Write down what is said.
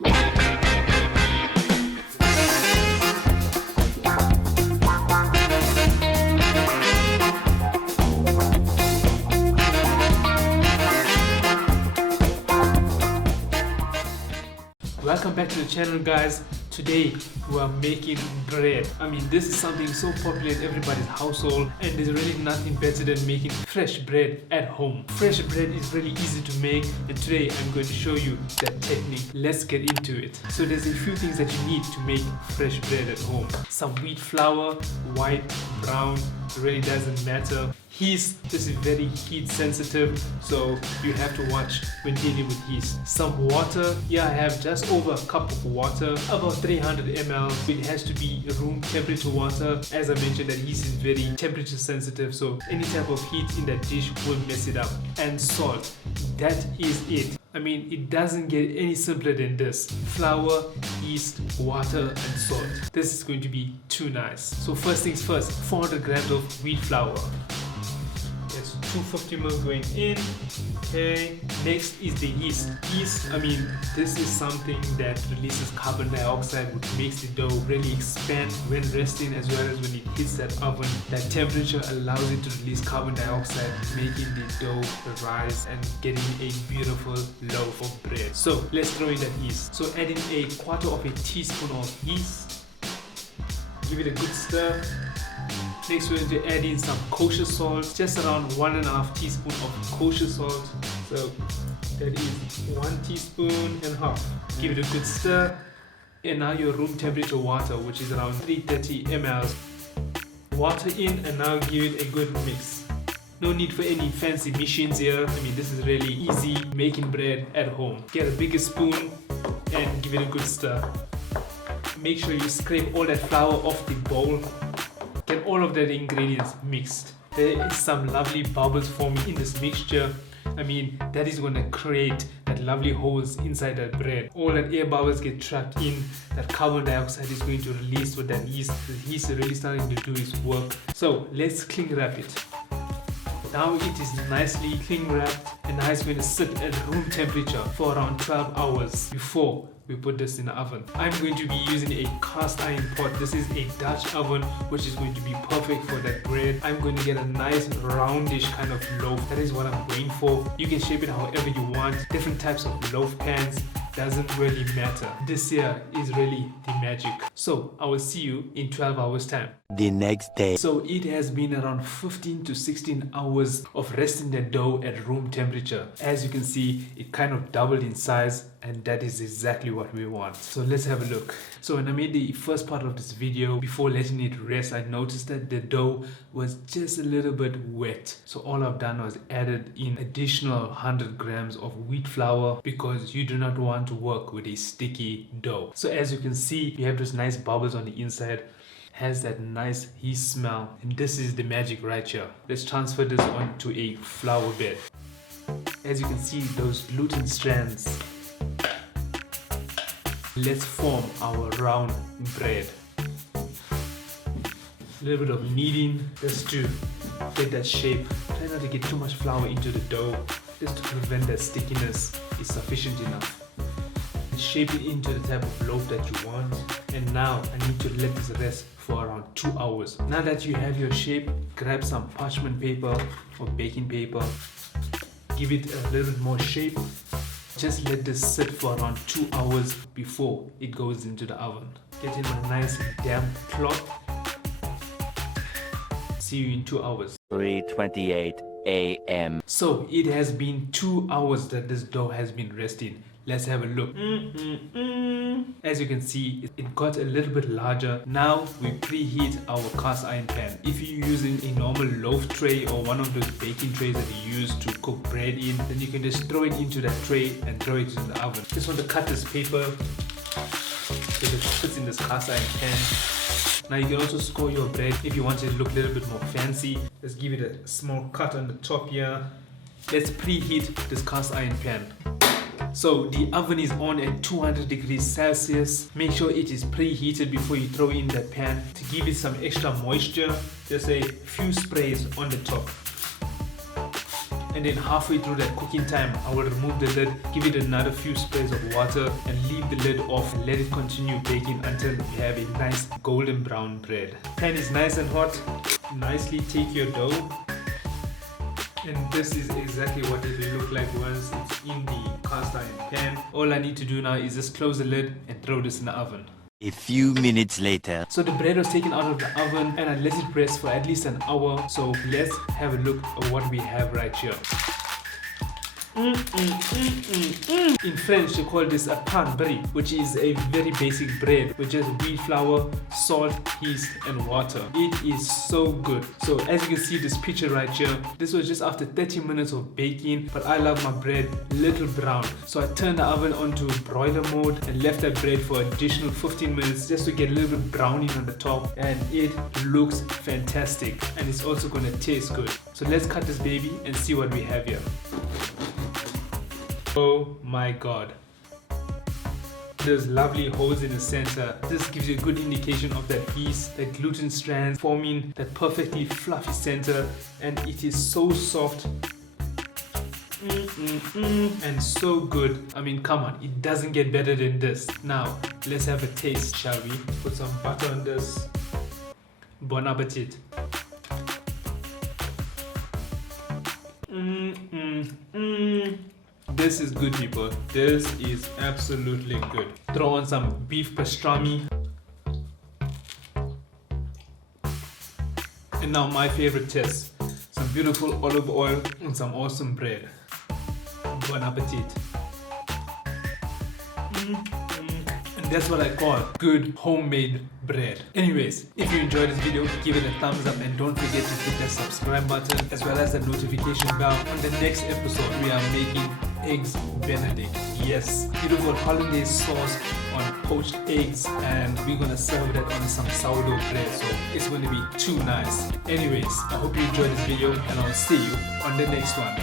Welcome back to the channel, guys. Today we are making bread. I mean, this is something so popular in everybody's household, and there's really nothing better than making fresh bread at home. Fresh bread is really easy to make, and today I'm going to show you that technique. Let's get into it. So there's a few things that you need to make fresh bread at home. Some wheat flour, white, brown, it really doesn't matter. Yeast, this is very heat sensitive, so you have to watch when dealing with yeast. Some water, I have just over a cup of water, about 300 ml. It has to be room temperature water. As I mentioned, that yeast is very temperature sensitive, so any type of heat in that dish will mess it up. And salt, that is it. I mean, it doesn't get any simpler than this. Flour, yeast, water, and salt. This is going to be too nice. So first things first, 400 grams of wheat flour. That's 250 ml going in. Okay, next is the yeast. Yeast, I mean, this is something that releases carbon dioxide, which makes the dough really expand when resting, as well as when it hits that oven. That temperature allows it to release carbon dioxide, making the dough rise and getting a beautiful loaf of bread. So let's throw in that yeast. So add in a quarter of a teaspoon of yeast. Give it a good stir. Next we're going to add in some kosher salt, just around 1.5 teaspoons of kosher salt. So that is 1 teaspoon and a half. Give it a good stir. And now your room temperature water, which is around 330 ml. Water in, and now give it a good mix. No need for any fancy machines here. I mean, this is really easy making bread at home. Get a bigger spoon and give it a good stir. Make sure you scrape all that flour off the bowl. Get all of the ingredients mixed. There is some lovely bubbles forming in this mixture. I mean, that is going to create that lovely holes inside that bread. All that air bubbles get trapped in. That carbon dioxide is going to release with that yeast. The yeast is really starting to do its work. So let's cling wrap it. Now it is nicely cling wrapped, and now it's going to sit at room temperature for around 12 hours before we put this in the oven. I'm going to be using a cast iron pot. This is a Dutch oven, which is going to be perfect for that bread. I'm going to get a nice roundish kind of loaf. That is what I'm going for. You can shape it however you want. Different types of loaf pans, doesn't really matter. This here is really the magic. So I will see you in 12 hours time. The next day. So it has been around 15 to 16 hours of resting the dough at room temperature. As you can see, it kind of doubled in size, and that is exactly what we want. So let's have a look. So when I made the first part of this video, before letting it rest, I noticed that the dough was just a little bit wet. So all I've done was added in additional 100 grams of wheat flour, because you do not want to work with a sticky dough. So as you can see, you have those nice bubbles on the inside. Has that nice yeast smell, and this is the magic right here. Let's transfer this onto a flour bed. As you can see, those gluten strands. Let's form our round bread. A little bit of kneading just to get that shape. Try not to get too much flour into the dough, just to prevent that stickiness is sufficient enough. Shape it into the type of loaf that you want. And now I need to let this rest for around 2 hours. Now that you have your shape, grab some parchment paper or baking paper. Give it a little bit more shape. Just let this sit for around 2 hours before it goes into the oven. Get in a nice damp cloth. See you in 2 hours. 3:28 a.m. So it has been 2 hours that this dough has been resting. Let's have a look. As you can see, it got a little bit larger. Now we preheat our cast iron pan. If you're using a normal loaf tray or one of those baking trays that you use to cook bread in, then you can just throw it into that tray and throw it into the oven. Just want to cut this paper so that it fits in this cast iron pan. Now you can also score your bread if you want it to look a little bit more fancy. Let's give it a small cut on the top here. Let's preheat this cast iron pan. So the oven is on at 200 degrees Celsius. Make sure it is preheated before you throw in the pan. To give it some extra moisture, just a few sprays on the top. and then halfway through that cooking time, I will remove the lid, give it another few sprays of water, and leave the lid off and let it continue baking until you have a nice golden brown bread. Pan is nice and hot. Nicely take your dough, and this is exactly what it will look like once it's in the cast iron pan. All I need to do now is just close the lid and throw this in the oven. A few minutes later. So the bread was taken out of the oven and I let it rest for at least an hour. So let's have a look at what we have right here. In French they call this a pain brie, which is a very basic bread with just wheat flour, salt, yeast and water. It is so good. So as you can see this picture right here, this was just after 30 minutes of baking, but I love my bread a little brown. So I turned the oven onto broiler mode and left that bread for additional 15 minutes just to get a little bit browning on the top, and it looks fantastic and it's also going to taste good. So let's cut this baby and see what we have here. Oh my god. There's lovely holes in the center. This gives you a good indication of that yeast, that gluten strands forming that perfectly fluffy center, and it is so soft and so good. I mean, come on, it doesn't get better than this. Now let's have a taste, shall we? Put some butter on this. Bon appetit. This is good, people. This is absolutely good. Throw on some beef pastrami. And now my favorite test. Some beautiful olive oil and some awesome bread. Bon appetit. And that's what I call good homemade bread. Anyways, if you enjoyed this video, give it a thumbs up and don't forget to hit that subscribe button as well as the notification bell. On the next episode, we are making eggs Benedict. Yes, beautiful holiday sauce on poached eggs, and we're gonna serve that on some sourdough bread, so it's gonna be too nice. Anyways, I hope you enjoyed this video and I'll see you on the next one.